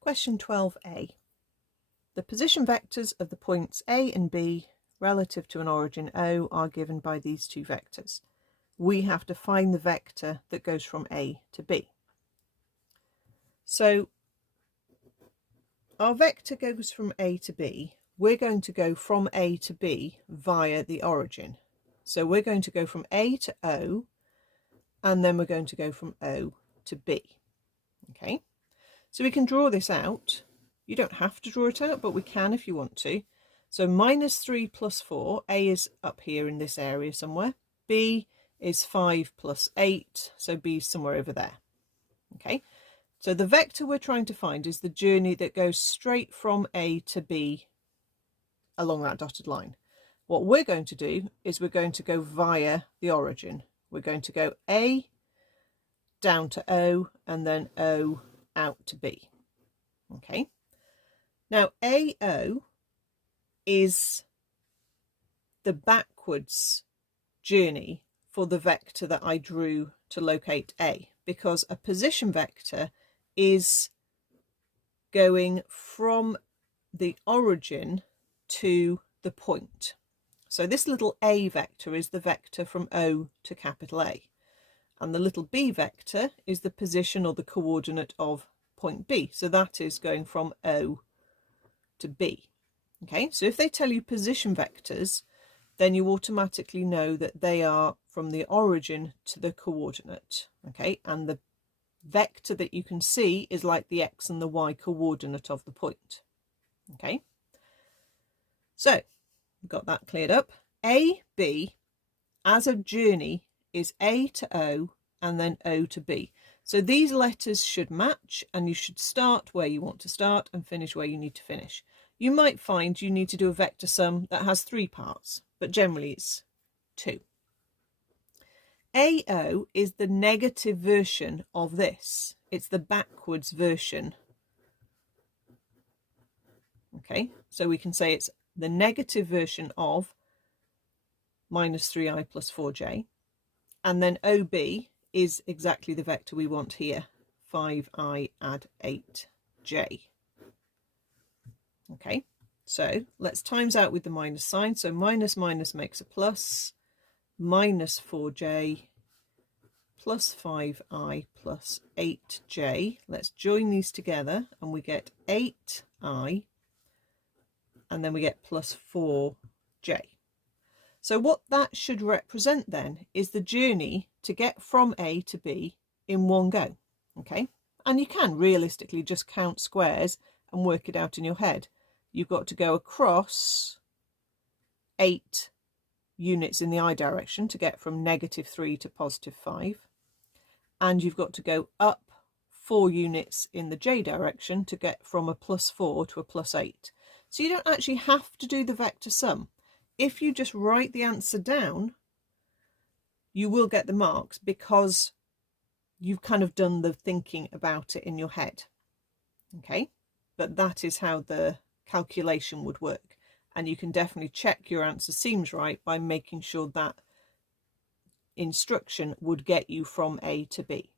Question 12a. The position vectors of the points A and B relative to an origin O are given by these two vectors. We have to find the vector that goes from A to B. So our vector goes from A to B. We're going to go from A to B via the origin. So we're going to go from A to O, and then we're going to go from O to B. Okay, so we can draw this out. You don't have to draw it out, but we can if you want to. So -3 plus 4, A is up here in this area somewhere. B is 5 plus 8, so B is somewhere over there. Okay, so the vector we're trying to find is the journey that goes straight from A to B along that dotted line. What we're going to do is we're going to go via the origin. We're going to go A down to O and then O out to B. Okay, now AO is the backwards journey for the vector that I drew to locate A, because a position vector is going from the origin to the point. So this little A vector is the vector from O to capital A, and the little B vector is the position or the coordinate of point B. So that is going from O to B. Okay, so if they tell you position vectors, then you automatically know that they are from the origin to the coordinate. Okay, and the vector that you can see is like the X and the Y coordinate of the point. Okay, so we've got that cleared up. AB as a journey is A to O and then O to B. So these letters should match, and you should start where you want to start and finish where you need to finish. You might find you need to do a vector sum that has 3 parts, but generally it's 2. AO is the negative version of this. It's the backwards version. Okay, so we can say it's the negative version of -3i plus 4j. And then OB is exactly the vector we want here, 5i add 8j. Okay, so let's times out with the minus sign. So minus minus makes a plus, minus 4j plus 5i plus 8j. Let's join these together and we get 8i, and then we get plus 4j. So what that should represent then is the journey to get from A to B in one go. Okay, and you can realistically just count squares and work it out in your head. You've got to go across 8 units in the I direction to get from -3 to +5, and you've got to go up 4 units in the J direction to get from a +4 to a +8. So you don't actually have to do the vector sum. If you just write the answer down, you will get the marks because you've kind of done the thinking about it in your head. Okay, but that is how the calculation would work, and you can definitely check your answer seems right by making sure that instruction would get you from A to B.